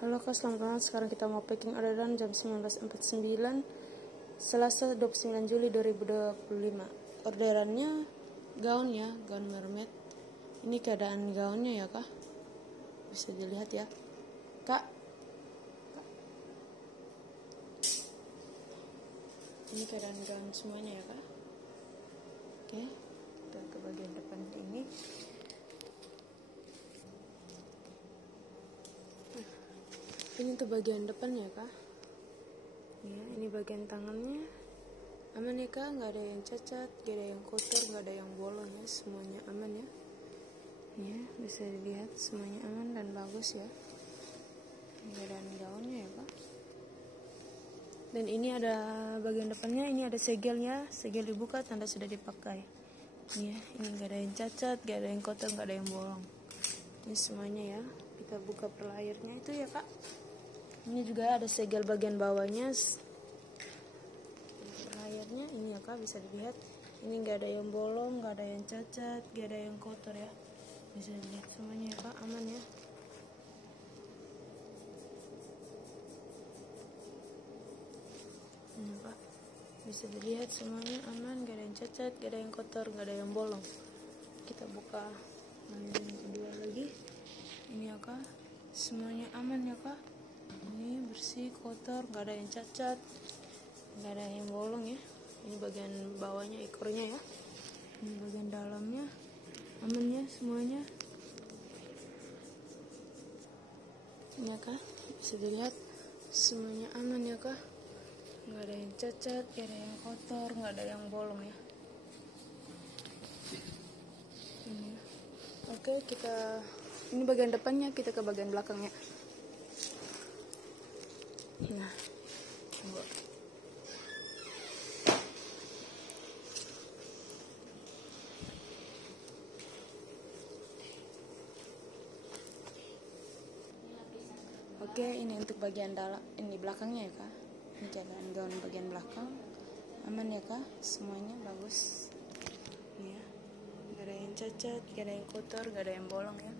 Halo Kak, selamat malam. Sekarang kita mau packing orderan jam 19.49 Selasa 29 Juli 2025. Orderannya gaun ya, gaun mermaid. Ini keadaan gaunnya ya Kak, bisa dilihat ya Kak. Ini keadaan gaun semuanya ya Kak. Oke, kita ke bagian depan ini. Ini tuh bagian depan ya Kak. Ya, ini bagian tangannya. Aman ya Kak, nggak ada yang cacat, nggak ada yang kotor, nggak ada yang bolong ya, semuanya aman ya. Ya, bisa dilihat semuanya aman dan bagus ya. Ini keadaan gaunnya ya Kak. Dan ini ada bagian depannya, ini ada segelnya, segel dibuka tanda sudah dipakai. Ya, ini nggak ada yang cacat, nggak ada yang kotor, nggak ada yang bolong. Ini semuanya ya. Kita buka per layarnya itu ya Kak. Ini juga ada segel bagian bawahnya. Layarnya ini ya Kak, bisa dilihat. Ini nggak ada yang bolong, nggak ada yang cacat, nggak ada yang kotor ya. Bisa dilihat semuanya ya Kak, aman ya. Ini Kak, bisa dilihat semuanya aman, nggak ada yang cacat, nggak ada yang kotor, nggak ada yang bolong. Kita buka layar yang kedua lagi. Ini ya Kak, semuanya aman ya Kak. Ini bersih, kotor, nggak ada yang cacat, nggak ada yang bolong ya. Ini bagian bawahnya, ekornya ya. Ini bagian dalamnya aman ya semuanya. Ini ya Kak, bisa dilihat semuanya aman ya Kak. Nggak ada yang cacat, nggak ada yang kotor, nggak ada yang bolong ya. Ini ya. Oke, ini bagian depannya, kita ke bagian belakangnya. Nah, coba. Oke, ini untuk bagian dalam, ini belakangnya ya Kak. Ini keadaan gaun bagian belakang, aman ya Kak, semuanya bagus. Ya, gak ada yang cacat, gak ada yang kotor, gak ada yang bolong ya.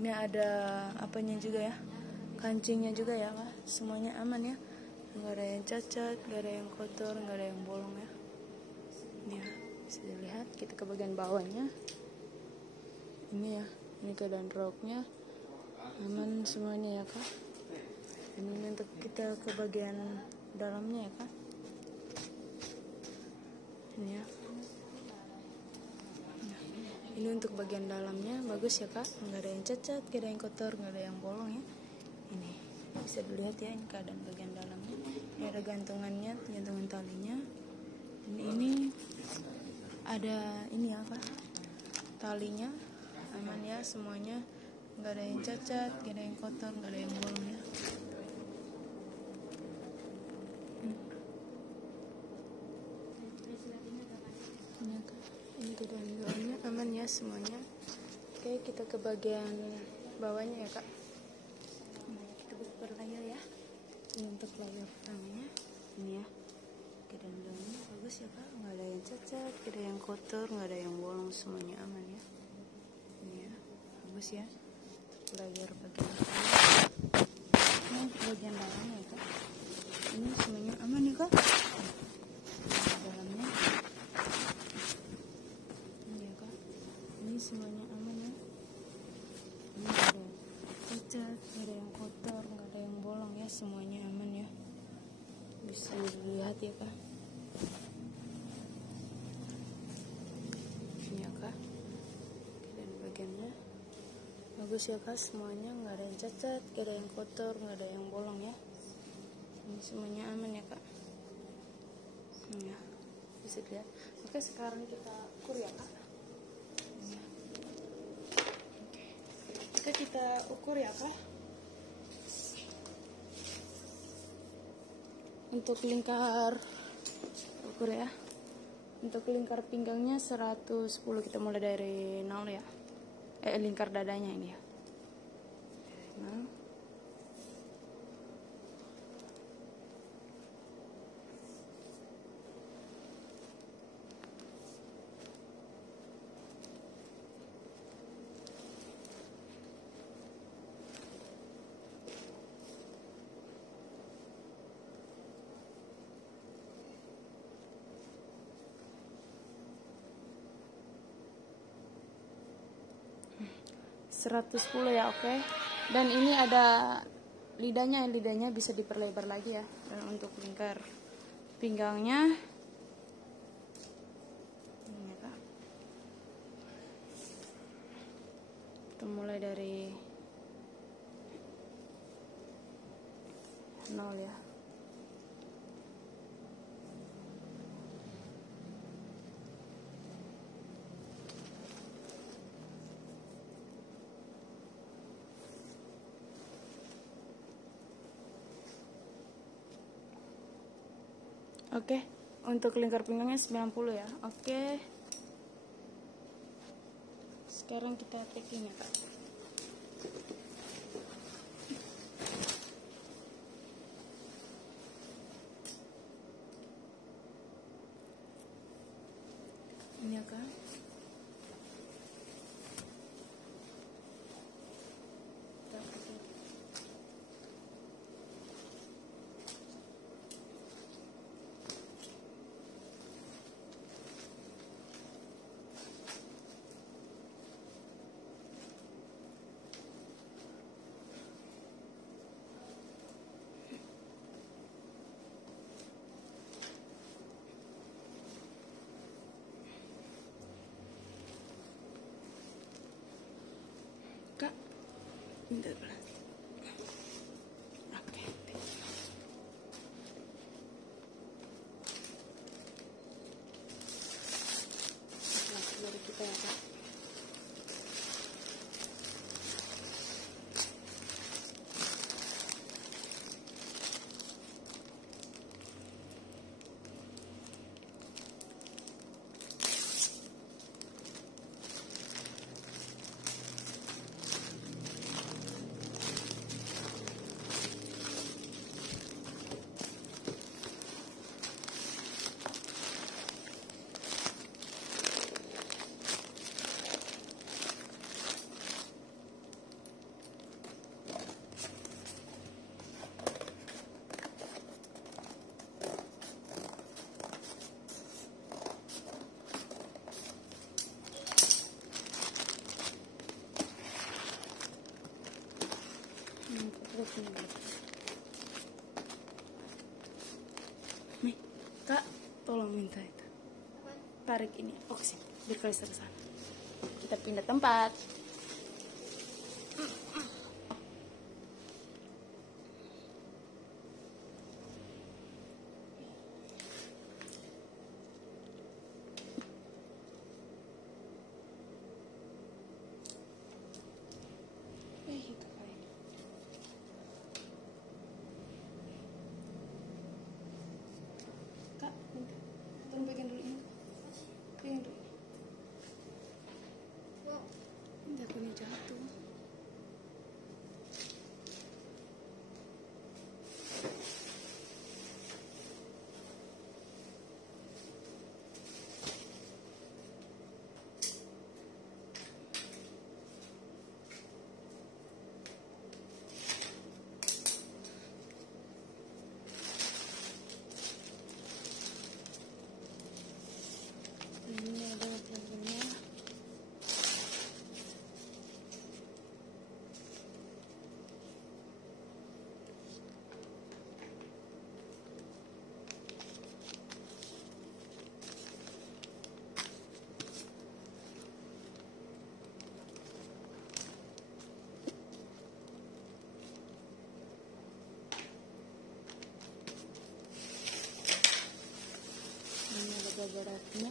Ini ada apanya juga ya, kancingnya juga ya Kak, semuanya aman ya. Gak ada yang cacat, gak ada yang kotor, gak ada yang bolong ya. Ya, bisa dilihat. Kita ke bagian bawahnya. Ini ya, ini keadaan roknya aman semuanya ya Kak. Ini untuk kita ke bagian dalamnya ya Kak. Ini ya. Nah, ini untuk bagian dalamnya bagus ya Kak, nggak ada yang cacat, nggak ada yang kotor, nggak ada yang bolong ya. Ini bisa dilihat ya, ini keadaan bagian dalamnya. Ini ada gantungannya, gantungan talinya. Ini ada ini ya Kak, talinya aman ya semuanya, nggak ada yang cacat, nggak ada yang kotor, nggak ada yang bolong ya. Ini keadaan gaunnya aman ya semuanya. Oke, kita ke bagian bawahnya ya Kak. Kita buka per layar ya. Ini untuk layar pertamanya. Ini ya, keadaan gaunnya bagus ya Kak, nggak ada yang cacat, nggak ada yang kotor, nggak ada yang bolong, semuanya aman ya. Ini ya, bagus ya. Layar bagian pertama. Ini untuk bagian dalamnya ya Kak. Ini semuanya aman ya Kak. Dalamnya ini ya Kak, ini semuanya aman ya. Ini nggak ada cacat, nggak ada yang kotor, nggak ada yang bolong ya, semuanya aman ya. Bisa dilihat ya Kak. Ini ya Kak, dan bagiannya bagus ya Kak, semuanya nggak ada yang cacat, nggak ada yang kotor, nggak ada yang bolong ya. Ini semuanya aman ya Kak. Ini ya, bisa dilihat. Oke, sekarang kita ukur ya Kak. Ini ya. Oke, kita ukur ya Kak. Untuk lingkar ukur ya. Untuk lingkar pinggangnya 110, kita mulai dari 0 ya. Lingkar dadanya ini ya. Nah. 110 ya, oke. Dan ini ada lidahnya bisa diperlebar lagi ya. Dan untuk lingkar pinggangnya ini ya, kita mulai dari 0 ya. Oke, untuk lingkar pinggangnya 90 ya. Oke. Sekarang kita packing ya, Kak. Ini ya, Kak. Kak, minta belas. Oke. Laki dari kita ya, Kak. Nih, Kak, tolong minta itu. Tarik ini, oh sih, biar kalian ke sana. Kita pindah tempat. Itu kayak. Kak, minta. Tolong pegang dulu ini. Pegang dulu. Ini aku nih jatuh. Ini ada laki-lakinya. Ini ada beberapa.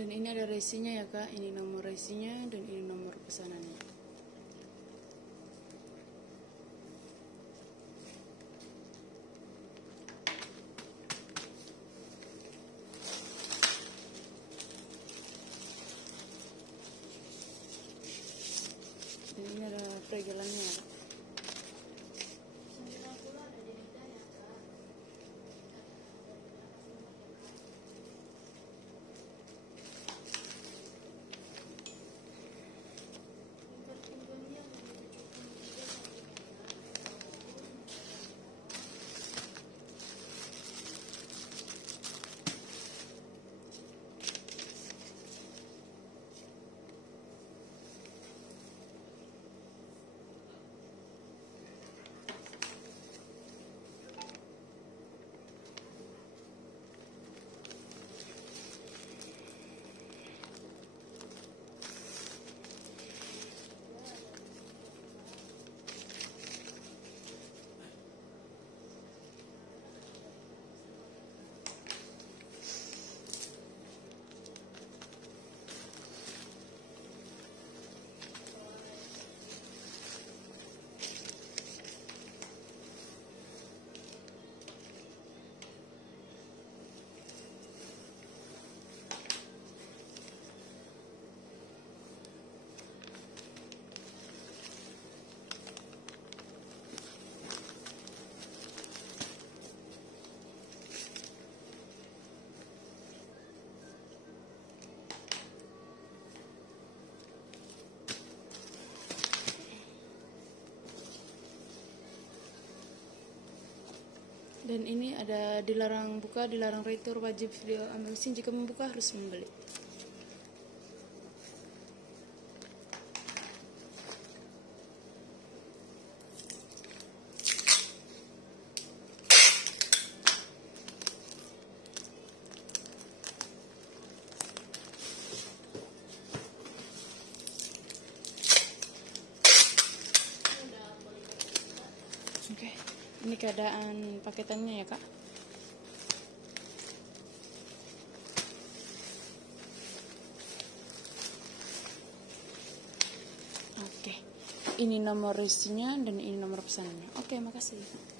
Dan ini ada resinya ya kak, ini nomor resinya dan ini nomor pesanannya. Dan ini ada peregelannya ya kak. Dan ini ada dilarang buka, dilarang retur, wajib video ambil SIM, jika membuka harus membeli. Oke, ini keadaan paketannya ya kak. Oke, ini nomor resinya dan ini nomor pesanannya. Oke, makasih.